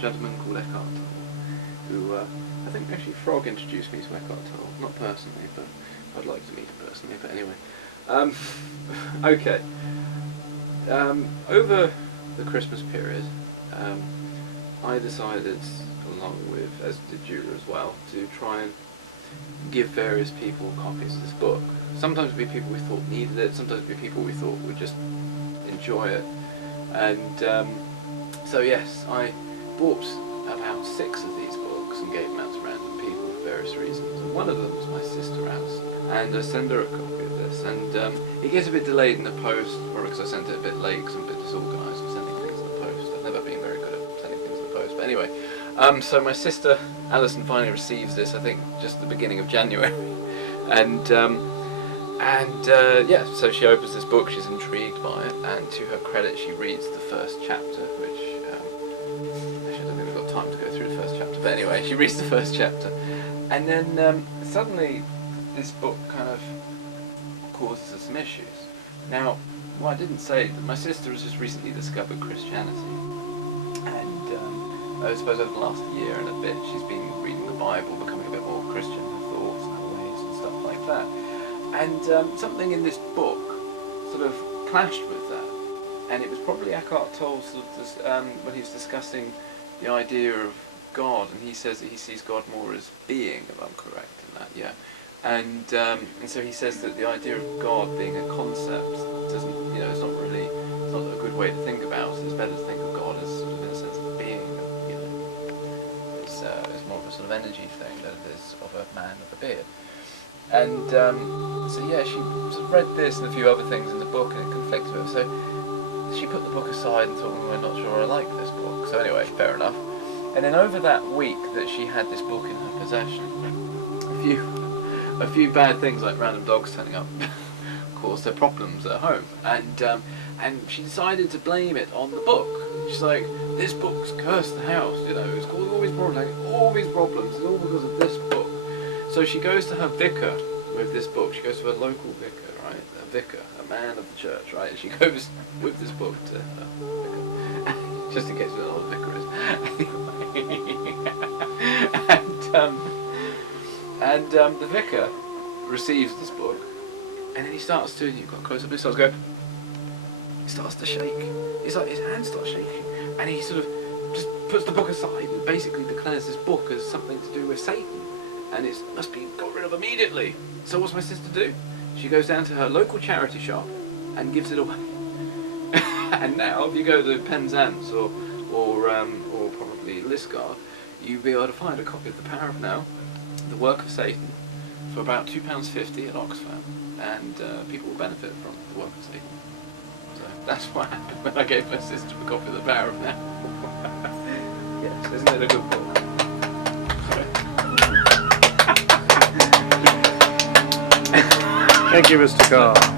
gentleman called Eckhart Tolle, who I think actually Frog introduced me to Eckhart Tolle, not personally, but I'd like to meet him personally, but anyway. Okay. Over the Christmas period, I decided, along with, as did Julia as well, to try and give various people copies of this book. Sometimes it'd be people we thought needed it, sometimes it'd be people we thought would just enjoy it. And so yes, I bought about 6 of these books and gave them out to random people for various reasons. And one of them was my sister Alice, and I sent her a copy of this. And it gets a bit delayed in the post, or because I sent it a bit late because I'm a bit disorganised with sending things in the post. I've never been very good at sending things in the post. But anyway, so my sister Alison finally receives this, I think, just at the beginning of January. And yeah, so she opens this book, she's intrigued by it, and to her credit she reads the first chapter, which, actually I don't think we've got time to go through the first chapter, but anyway, she reads the first chapter, and then suddenly this book kind of causes her some issues. Now, well, I didn't say that my sister has just recently discovered Christianity, and I suppose over the last year and a bit she's been reading the Bible, becoming a bit more Christian in her thoughts and her ways and stuff like that. And something in this book sort of clashed with that, and it was probably Eckhart Tolle sort of when he was discussing the idea of God, and he says that he sees God more as being, if I'm correct in that, yeah. And so he says that the idea of God being a concept doesn't, you know, it's not a good way to think about it. It's better to think of God as sort of in a sense of being, you know, it's more of a sort of energy thing than it is of a man with a beard. And so yeah, she sort of read this and a few other things in the book, and it conflicted with her. So she put the book aside and thought, well, I'm not sure I like this book. So anyway, fair enough. And then over that week that she had this book in her possession, a few bad things like random dogs turning up caused her problems at home. And she decided to blame it on the book. She's like, this book's cursed the house, you know, it's caused all these problems, it's all because of this book. So she goes to her vicar with this book. She goes to her local vicar, right? A vicar, a man of the church, right? And she goes with this book to her vicar. Just in case you don't know what a vicar is. and the vicar receives this book, and then he starts to, you've got close up, he starts to shake. He's like, his hand starts shaking, and he sort of just puts the book aside and basically declares this book as something to do with Satan. And it must be got rid of immediately. So what's my sister do? She goes down to her local charity shop and gives it away. And now, if you go to Penzance or probably Lisgar, you'll be able to find a copy of The Power of Now, The Work of Satan, for about £2.50 at Oxfam, and people will benefit from The Work of Satan. So that's what happened when I gave my sister a copy of The Power of Now. Yes, isn't it a good book? Thank you, Mr. Carr.